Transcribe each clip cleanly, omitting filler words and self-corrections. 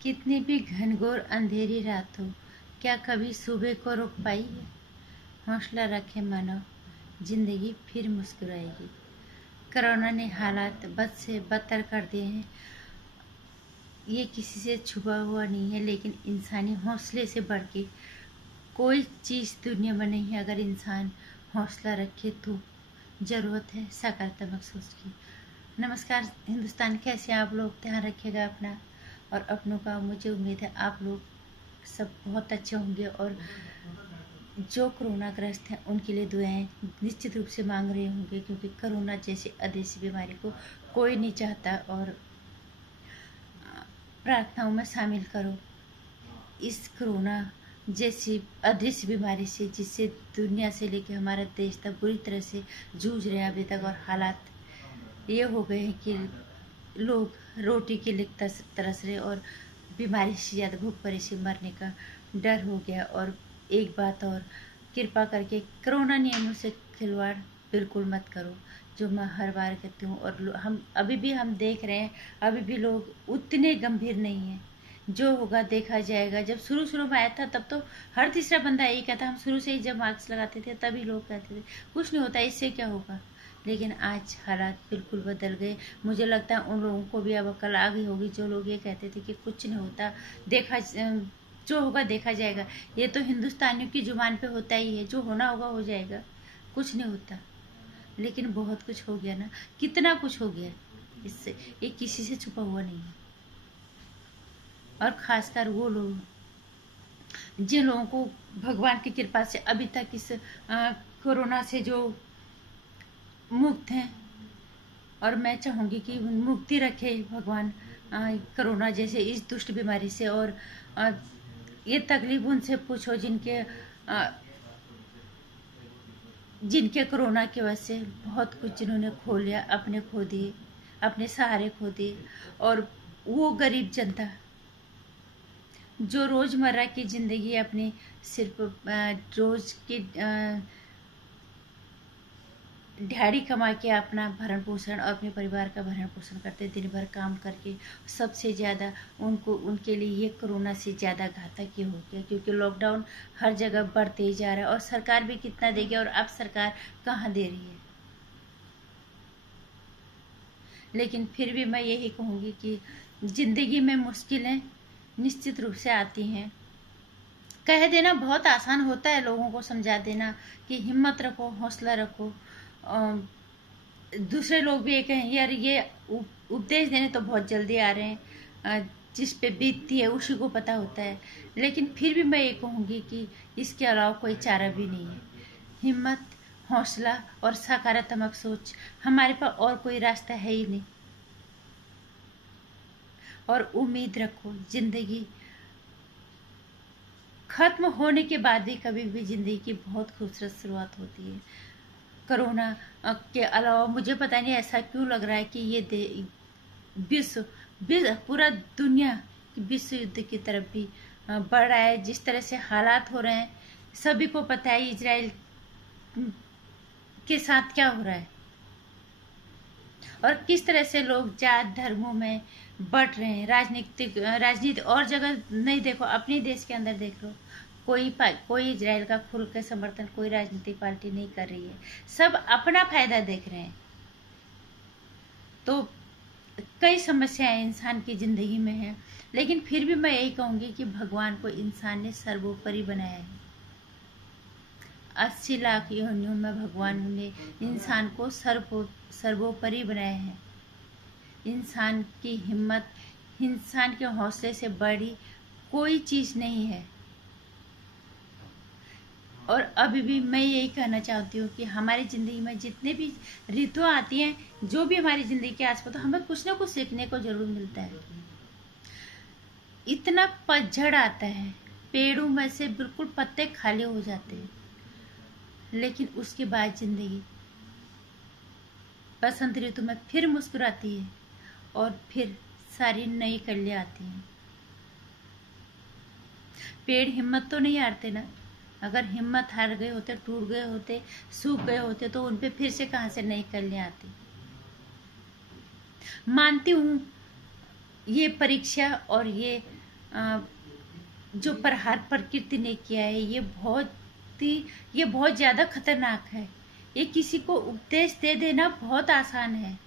कितनी भी घनघोर अंधेरी रात हो, क्या कभी सुबह को रोक पाई है? हौसला रखे मानव, जिंदगी फिर मुस्कुराएगी। कोरोना ने हालात बद से बदतर कर दिए हैं। ये किसी से छुपा हुआ नहीं है, लेकिन इंसानी हौसले से बढ़ के कोई चीज़ दुनिया में नहीं है। अगर इंसान हौसला रखे तो ज़रूरत है सकारात्मक सोच की। नमस्कार हिंदुस्तान, कैसे हैं आप लोग? ध्यान रखिएगा अपना और अपनों का। मुझे उम्मीद है आप लोग सब बहुत अच्छे होंगे और जो कोरोना ग्रस्त हैं उनके लिए दुआएं निश्चित रूप से मांग रहे होंगे, क्योंकि कोरोना जैसी अदेशी बीमारी को कोई नहीं चाहता। और प्रार्थनाओं में शामिल करो इस कोरोना जैसी अदृश्य बीमारी से, जिससे दुनिया से लेकर हमारा देश तक बुरी तरह से जूझ रहे हैं अभी तक। और हालात ये हो गए हैं कि लोग रोटी के लिए तरस रहे और बीमारी से ज़्यादा भूखमरी से मरने का डर हो गया। और एक बात और, कृपा करके कोरोना नियमों से खिलवाड़ बिल्कुल मत करो, जो मैं हर बार कहती हूँ। और हम अभी भी देख रहे हैं, अभी भी लोग उतने गंभीर नहीं हैं। जो होगा देखा जाएगा। जब शुरू में आया था तब तो हर तीसरा बंदा यही कहता, हम शुरू से ही जब मास्क लगाते थे तभी लोग कहते थे कुछ नहीं होता, इससे क्या होगा। लेकिन आज हालात बिल्कुल बदल गए। मुझे लगता है उन लोगों को भी अब अकल आ गई होगी जो लोग ये कहते थे कि कुछ नहीं होता, जो होगा देखा जाएगा। ये तो हिंदुस्तानियों की जुबान पे होता ही है, जो होना होगा हो जाएगा, कुछ नहीं होता। लेकिन बहुत कुछ हो गया ना, कितना कुछ हो गया इससे, ये किसी से छुपा हुआ नहीं है। और खासकर वो लोग जिन लोगों को भगवान की कृपा से अभी तक इस कोरोना से जो मुक्त हैं, और मैं चाहूँगी कि मुक्ति रखे भगवान कोरोना जैसे इस दुष्ट बीमारी से। और ये तकलीफ उनसे पूछो जिनके कोरोना की वजह से बहुत कुछ, जिन्होंने खो लिया, अपने खो दिए, अपने सहारे खो दिए। और वो गरीब जनता जो रोज़मर्रा की ज़िंदगी अपनी सिर्फ रोज़ की दिहाड़ी कमा के अपना भरण पोषण और अपने परिवार का भरण पोषण करते, दिन भर काम करके, सबसे ज़्यादा उनके लिए ये कोरोना से ज़्यादा घातक ये हो गया, क्योंकि लॉकडाउन हर जगह बढ़ते ही जा रहा है। और सरकार भी कितना देगी, और अब सरकार कहाँ दे रही है। लेकिन फिर भी मैं यही कहूँगी कि ज़िंदगी में मुश्किलें निश्चित रूप से आती हैं। कह देना बहुत आसान होता है, लोगों को समझा देना कि हिम्मत रखो, हौसला रखो। दूसरे लोग भी ये कहें, यार ये उपदेश देने तो बहुत जल्दी आ रहे हैं, जिस पे बीतती है उसी को पता होता है। लेकिन फिर भी मैं ये कहूँगी कि इसके अलावा कोई चारा भी नहीं है। हिम्मत, हौसला और सकारात्मक सोच, हमारे पास और कोई रास्ता है ही नहीं। और उम्मीद रखो, जिंदगी खत्म होने के बाद भी कभी भी जिंदगी की बहुत खूबसूरत शुरुआत होती है। कोरोना के अलावा मुझे पता नहीं ऐसा क्यों लग रहा है कि ये विश्व पूरा दुनिया विश्व युद्ध की तरफ भी बढ़ रहा है। जिस तरह से हालात हो रहे हैं, सभी को पता है इजराइल के साथ क्या हो रहा है, और किस तरह से लोग जात धर्मों में बट रहे हैं। राजनीति और जगह नहीं देखो, अपने देश के अंदर देख लो, कोई इजराइल का खुल के समर्थन कोई राजनीतिक पार्टी नहीं कर रही है। सब अपना फायदा देख रहे हैं। तो कई समस्याएं इंसान की जिंदगी में है, लेकिन फिर भी मैं यही कहूंगी कि भगवान को इंसान ने सर्वोपरि बनाया है। 80 लाख योनियों में भगवान ने इंसान को सर्वोपरि बनाया है। इंसान की हिम्मत, इंसान के हौसले से बड़ी कोई चीज नहीं है। और अभी भी मैं यही कहना चाहती हूँ कि हमारी ज़िंदगी में जितने भी ऋतु आती हैं, जो भी हमारी ज़िंदगी के आसपास, तो हमें कुछ ना कुछ सीखने को जरूर मिलता है। इतना पतझड़ आता है, पेड़ों में से बिल्कुल पत्ते खाली हो जाते हैं, लेकिन उसके बाद ज़िंदगी बसंत ऋतु में फिर मुस्कुराती है और फिर सारी नई कलियां आती हैं। पेड़ हिम्मत तो नहीं हारते ना। अगर हिम्मत हार गए होते, टूट गए होते, सूख गए होते, तो उन पे फिर से कहां से नई कलियां आती। मानती हूँ ये परीक्षा और ये जो प्रहार प्रकृति ने किया है, ये बहुत ज़्यादा खतरनाक है। ये किसी को उपदेश दे देना बहुत आसान है,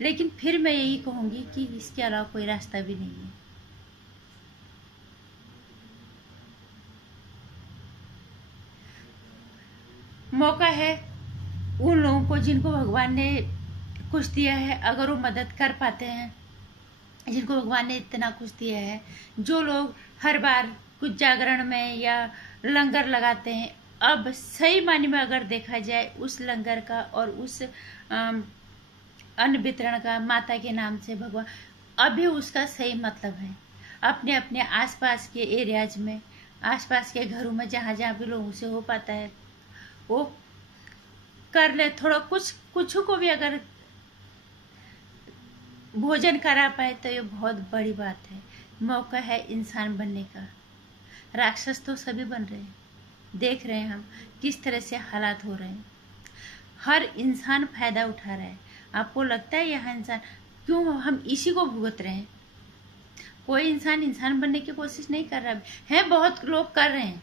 लेकिन फिर मैं यही कहूँगी कि इसके अलावा कोई रास्ता भी नहीं है। मौका है उन लोगों को जिनको भगवान ने कुछ दिया है, अगर वो मदद कर पाते हैं, जिनको भगवान ने इतना कुछ दिया है, जो लोग हर बार कुछ जागरण में या लंगर लगाते हैं, अब सही मायने में अगर देखा जाए उस लंगर का और उस अन्न वितरण का माता के नाम से भगवान अभी उसका सही मतलब है। अपने अपने आसपास के एरियाज में, आसपास के घरों में जहाँ जहाँ भी लोगों से हो पाता है वो कर ले। थोड़ा कुछ को भी अगर भोजन करा पाए तो ये बहुत बड़ी बात है। मौका है इंसान बनने का। राक्षस तो सभी बन रहे हैं, देख रहे हैं हम किस तरह से हालात हो रहे हैं। हर इंसान फायदा उठा रहा है। आपको लगता है यह इंसान क्यों हम इसी को भुगत रहे हैं? कोई इंसान बनने की कोशिश नहीं कर रहा है। बहुत लोग कर रहे हैं,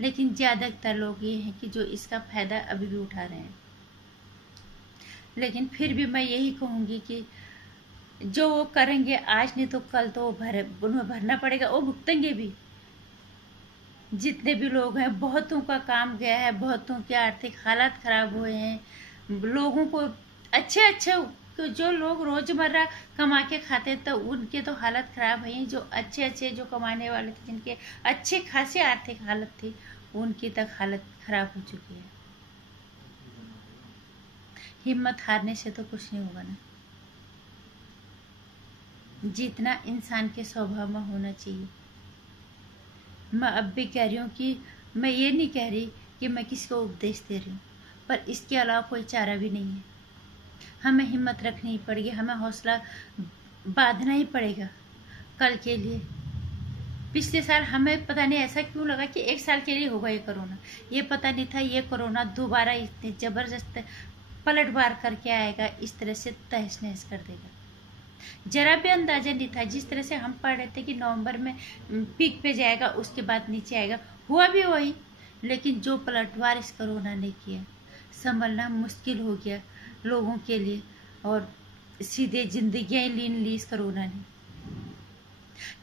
लेकिन ज्यादातर लोग ये हैं कि जो इसका फायदा अभी भी उठा रहे हैं। लेकिन फिर भी मैं यही कहूंगी कि जो वो करेंगे आज नहीं तो कल तो उन्हें भरना पड़ेगा, वो भुगतेंगे भी। जितने भी लोग हैं, बहुतों का काम गया है, बहुतों के आर्थिक हालात खराब हुए हैं। लोगों को अच्छे जो लोग रोजमर्रा कमा के खाते तो उनके तो हालत खराब है। जो अच्छे जो कमाने वाले थे, जिनके अच्छे खासी आर्थिक हालत थी, उनकी तक हालत खराब हो चुकी है। हिम्मत हारने से तो कुछ नहीं होगा ना। जितना इंसान के स्वभाव में होना चाहिए। मैं अब भी कह रही हूँ कि मैं ये नहीं कह रही कि मैं किसी को उपदेश दे रही हूँ, पर इसके अलावा कोई चारा भी नहीं है। हमें हिम्मत रखनी ही पड़ेगी, हमें हौसला बांधना ही पड़ेगा कल के लिए। पिछले साल हमें पता नहीं ऐसा क्यों लगा कि 1 साल के लिए होगा ये कोरोना। ये पता नहीं था ये कोरोना दोबारा इतने जबरदस्त पलटवार करके आएगा, इस तरह से तहस नहस कर देगा। जरा भी अंदाजा नहीं था। जिस तरह से हम पढ़ रहे थे कि नवंबर में पीक पे जाएगा, उसके बाद नीचे आएगा, हुआ भी वही। लेकिन जो पलटवार इस कोरोना ने किया, संभलना मुश्किल हो गया लोगों के लिए, और सीधे जिंदगियां ली इस कोरोना ने।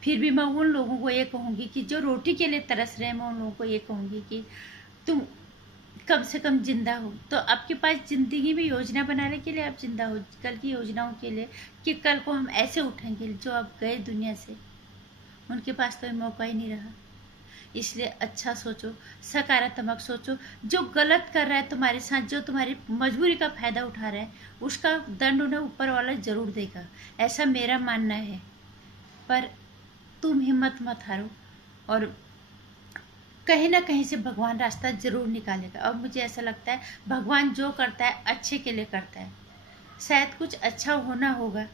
फिर भी मैं उन लोगों को ये कहूंगी कि जो रोटी के लिए तरस रहे हैं, मैं उन लोगों को ये कहूंगी कि तुम कम से कम जिंदा हो तो आपके पास जिंदगी में योजना बनाने के लिए आप जिंदा हो, कल की योजनाओं के लिए कि कल को हम ऐसे उठेंगे। जो आप गए दुनिया से, उनके पास तो मौका ही नहीं रहा। इसलिए अच्छा सोचो, सकारात्मक सोचो। जो गलत कर रहा है तुम्हारे साथ, जो तुम्हारी मजबूरी का फायदा उठा रहा है, उसका दंड उन्हें ऊपर वाला जरूर देगा, ऐसा मेरा मानना है। पर तुम हिम्मत मत हारो, और कहीं ना कहीं से भगवान रास्ता जरूर निकालेगा। और मुझे ऐसा लगता है भगवान जो करता है अच्छे के लिए करता है। शायद कुछ अच्छा होना होगा।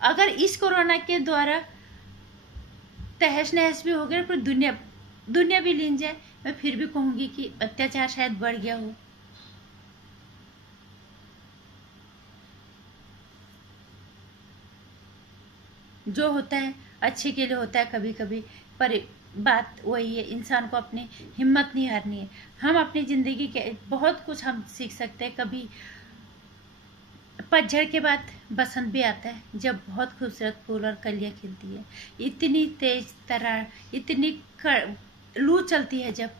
अगर इस कोरोना के द्वारा तहस नहस भी हो गया, पर दुनिया भी लीन जाए, मैं फिर भी कहूंगी कि अत्याचार शायद बढ़ गया हो। जो होता है अच्छे के लिए होता है कभी कभी, पर बात वही है, इंसान को अपनी हिम्मत नहीं हारनी है। हम अपनी जिंदगी के बहुत कुछ हम सीख सकते हैं। कभी पतझड़ के बाद बसंत भी आता है, जब बहुत खूबसूरत फूल और कलियां खिलती है। इतनी तेज तरह, इतनी लू चलती है जब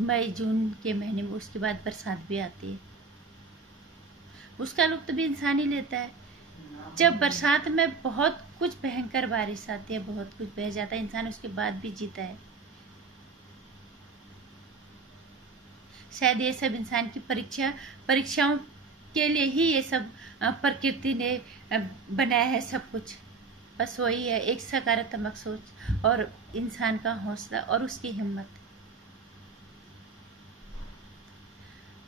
मई जून के महीने में, उसके बाद बरसात भी आती है। उसका लुत्फ भी इंसान ही लेता है। जब बरसात में बहुत कुछ भयंकर बारिश आती है, बहुत कुछ बह जाता है, इंसान उसके बाद भी जीता है। शायद ये सब इंसान की परीक्षाओं के लिए ही ये सब प्रकृति ने बनाया है सब कुछ। बस वही है, एक सकारात्मक सोच और इंसान का हौसला और उसकी हिम्मत।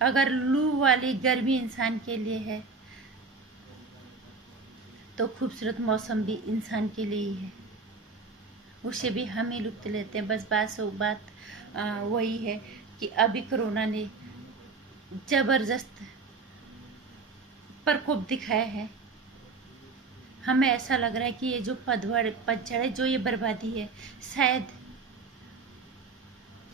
अगर लू वाली गर्मी इंसान के लिए है, तो खूबसूरत मौसम भी इंसान के लिए ही है। उसे भी हम ही लुत्फ लेते हैं। बस बात वही है कि अभी कोरोना ने जबरदस्त प्रकोप दिखाया है। हमें ऐसा लग रहा है कि ये जो पतझड़ है, जो ये बर्बादी है, शायद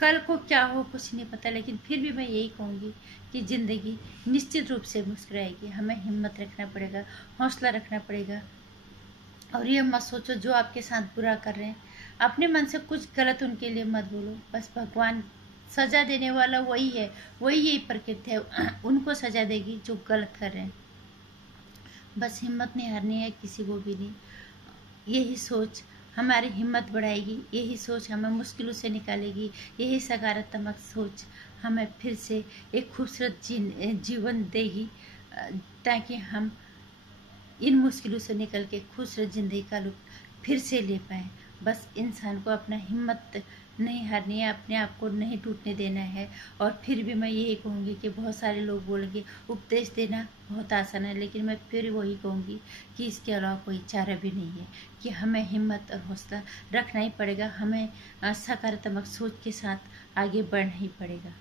कल को क्या हो कुछ नहीं पता, लेकिन फिर भी मैं यही कहूँगी कि ज़िंदगी निश्चित रूप से मुस्कुराएगी। हमें हिम्मत रखना पड़ेगा, हौसला रखना पड़ेगा। और ये मत सोचो जो आपके साथ बुरा कर रहे हैं, अपने मन से कुछ गलत उनके लिए मत बोलो। बस भगवान सजा देने वाला वही है, वही यही प्रकृति है, उनको सजा देगी जो गलत कर रहे हैं। बस हिम्मत नहीं हारनी है, किसी को भी नहीं। यही सोच हमारी हिम्मत बढ़ाएगी, यही सोच हमें मुश्किलों से निकालेगी, यही सकारात्मक सोच हमें फिर से एक खूबसूरत जीवन देगी, ताकि हम इन मुश्किलों से निकल के खूबसूरत ज़िंदगी का लुत्फ़ फिर से ले पाएँ। बस इंसान को अपना हिम्मत नहीं हारनी है, अपने आप को नहीं टूटने देना है। और फिर भी मैं यही कहूँगी कि बहुत सारे लोग बोलेंगे उपदेश देना बहुत आसान है, लेकिन मैं फिर वही कहूँगी कि इसके अलावा कोई चारा भी नहीं है, कि हमें हिम्मत और हौसला रखना ही पड़ेगा। हमें सकारात्मक सोच के साथ आगे बढ़ना ही पड़ेगा,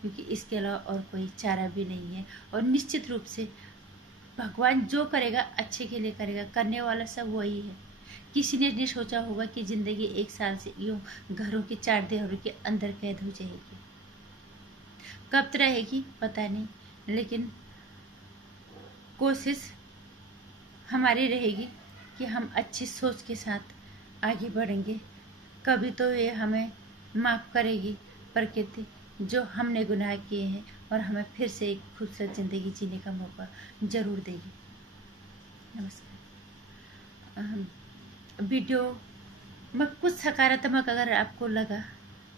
क्योंकि इसके अलावा और कोई चारा भी नहीं है। और निश्चित रूप से भगवान जो करेगा अच्छे के लिए करेगा, करने वाला सब वही है। किसी ने नहीं सोचा होगा कि ज़िंदगी 1 साल से यूँ घरों की 4 दीवारों के अंदर कैद हो जाएगी। कब रहेगी पता नहीं, लेकिन कोशिश हमारी रहेगी कि हम अच्छी सोच के साथ आगे बढ़ेंगे। कभी तो ये हमें माफ़ करेगी प्रकृति, जो हमने गुनाह किए हैं, और हमें फिर से एक खूबसूरत ज़िंदगी जीने का मौका ज़रूर देगी। नमस्कार। वीडियो में कुछ सकारात्मक अगर आपको लगा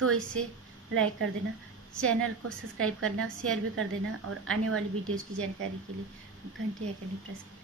तो इसे लाइक कर देना, चैनल को सब्सक्राइब करना, शेयर भी कर देना, और आने वाली वीडियोज़ की जानकारी के लिए घंटे आइकन प्रेस करना।